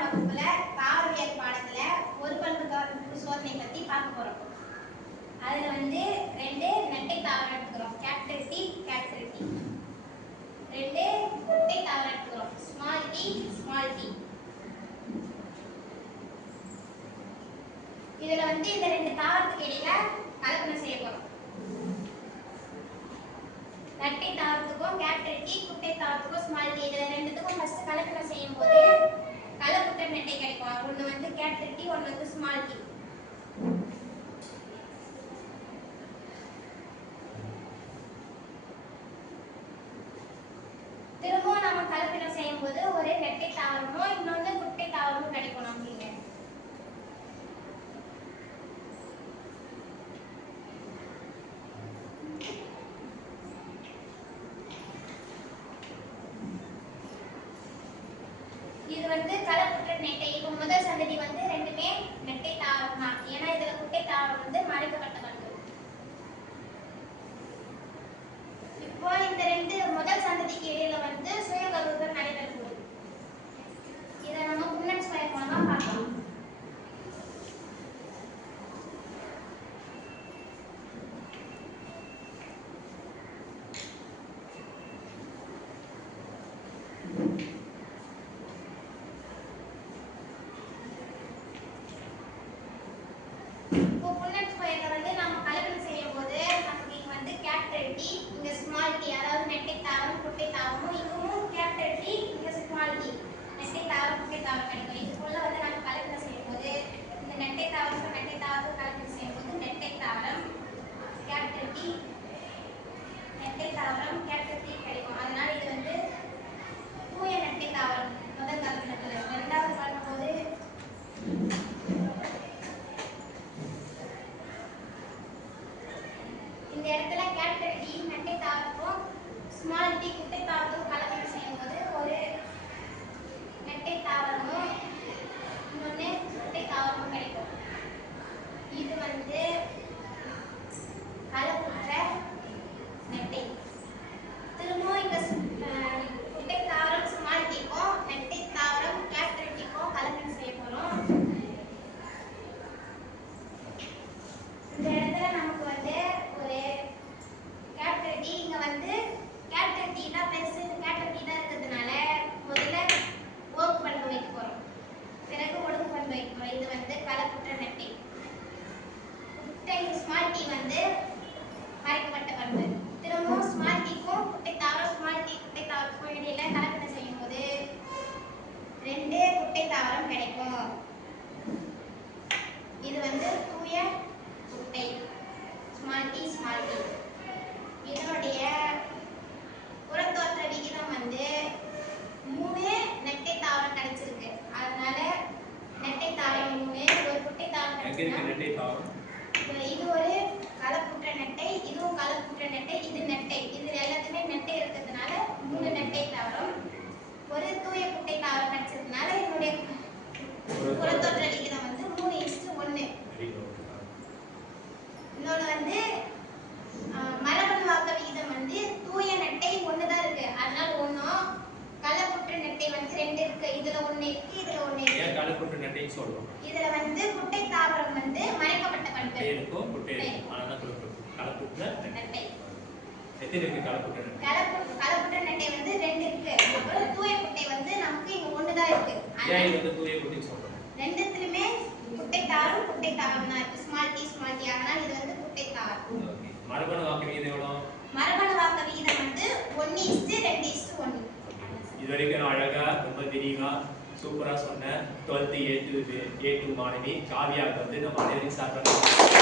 6ஆம் வகுப்புல தாவரவியல் பாடத்துல ஒரு பல்லுறுப்பு சோதனை பத்தி பார்க்க போறோம். அதுல வந்து 2 நெட்டை தாவரம் எடுத்துக்கிறோம். Capital D capital D. 2 குட்டை தாவரம் எடுத்துக்கிறோம். Small T small T. இதுல வந்து இந்த 2 தாவரத்துக்கு இடையில கலப்படம் செய்ய போறோம். நெட்டை தாவரத்துக்கும் கேபிட்டல் டி, குட்டை தாவரத்துக்கும் ஸ்மால் டி, இதுல ரெண்டுத்துக்கும் ஃபர்ஸ்ட் கலப்படம் செய்யும்போது கலப்புற்ற நெட்டை கிடைக்கும். ஒன்னு வந்து கேபிட்டல் டி, ஒன்னு வந்து ஸ்மால் டி. திரும்பவும் நம்ம கலப்படம் செய்யும்போது ஒரு நெட்டை தாவரமும் இன்னொன்று குட்டை தாவரமும் கிடைக்கும் நமக்கு. இது வந்து கலப்புற்ற நெட்டை. இப்போ முதல் சந்ததி வந்து ரெண்டுமே நெட்டை தாவரம் தான். ஏன்னா இதுல குட்டை தாவரம் வந்து மறைக்கப்பட்ட பண்பு. இப்போ இந்த 2 முதல் சந்ததிக்கு இடையில வந்து சுயகருவுகள் நடைபெறும். இதை நம்ம புன்னட் ஸ்கொயர் மூலமா பார்க்கலாம். இப்போ புன்னட் ஸ்கொயர்ல வந்து நம்ம கலப்படம் செய்யும்போது நமக்கு இங்க வந்து கேபிட்டல் டி, இங்க ஸ்மால் டி, அதாவது நெட்டை தாவரம் குட்டை தாவரம். இங்கும் கேபிட்டல் டி, இங்க ஸ்மால் டி, நெட்டை தாவரம் குட்டை தாவரம் கிடைக்கும். இதுக்குள்ள வந்து நம்ம கலப்படம் செய்யும்போது இந்த நெட்டை தாவரம் கலப்படம் செய்யும்போது நெட்டை தாவரம் கேபிட்டல் டி, நெட்டை தாவரம் கேபிட்டல் டி கிடைக்கும். அதனால இது வந்து தூய நெட்டை தாவரம் முதல் கலப்படத்துல. இரண்டாவது பண்ணும்போது இந்த இடத்துல கேபிட்டல் டி நெட்டை தாவரமும் ஸ்மால் டி குட்டை தாவரமும் கலப்படம் செய்யும்போது ஒரு நெட்டை தாவரமும் இன்னொன்று குட்டை தாவரமும் கிடைக்கும். இது வந்து கலப்புற்ற நெட்டை. திரும்பவும் இங்க குட்டை தாவரம் ஸ்மால் டிக்கும் நெட்டை தாவரம் கேபிட்டல் டிக்கும் கலப்படம் செய்ய போறோம். இந்த இடத்துல நமக்கு வந்து ஒரு கேபிட்டல் டி, இங்க வந்து கேபிட்டல் டி தான் பெருசு, கேபிட்டல் டி தான் இருக்கிறதுனால முதல்ல ஓக்கு பண்பு வைக்க போறோம், பிறகு ஒடுக்கு பண்பு வைக்க போறோம். இது வந்து கலப்புற்ற நெட்டை. குட்டை ஸ்மால் டி வந்து மறைக்கப்பட்ட பண்பு. திரும்பவும் ஸ்மால் டிக்கும் குட்டை தாவரம் ஸ்மால் டி குட்டை தாவரத்துக்கும் இடையில கலப்படம் செய்யும் போது 2 குட்டை தாவரம் கிடைக்கும். இது வந்து தூய குட்டை ஸ்மால் டி ஸ்மால் டி. இதனுடைய புறத்தோற்ற விகிதம் வந்து 3 நெட்டை தாவரம் கிடைச்சிருக்கு. அதனால நெட்டை தாவரம் 3, ஒரு குட்டை தாவரம் கிடைச்சிருக்கு. இது ஒரு கலப்புற்ற நெட்டை, இதுவும் கலப்புற்ற நெட்டை, இது நெட்டை. இதுல எல்லாத்துமே நெட்டை இருக்கிறதுனால 3 நெட்டை தாவரம், ஒரு தூய குட்டை தாவரம் கிடைச்சதுனால இதனுடைய புறத்தோற்ற விகிதம் வந்து 3:1. இன்னொன்று வந்து மரபணு வாக்க விகிதம் வந்து தூய நெட்டை 1 தான் இருக்கு. அதனால 1ம் கலப்புற்ற நெட்டை வந்து 2 இருக்கு. இதுல 1 இருக்கு, இதுல 1 இருக்கு. ஏன் கலப்புற்ற நெட்டைன்னு சொல்றோம்? இதுல வந்து குட்டை தாவரம் வந்து மறைக்கப்பட்ட பண்பு இருக்கும், குட்டை இருக்கும். ஆனா கலப்புற்ற நெட்டை. எத்தனை இருக்கு கலப்புற்ற நெட்டை? கலப்புற்ற நெட்டை வந்து 2 இருக்கு. அப்புறம் தூய குட்டை வந்து நமக்கு இங்க 1 தான் இருக்கு. ஏன் இது வந்து தூய குட்டைன்னு சொல்றோம்? ரெண்டுத்துலயுமே குட்டை தாவரம் தான் இருக்கு. ஸ்மால் டி அதனால இது வந்து குட்டை தாவரம். மரபணு வாக்க விகிதம் எவ்வளவு? மரபணு வாக்க விகிதம் வந்து 1:2:1. இது வரைக்கும் அழகா ரொம்ப விரிவா சூப்பரா சொன்ன 12th A2 மாணவி காவியாவுக்கு வந்து நம்ம அனைவரும் சார்பாக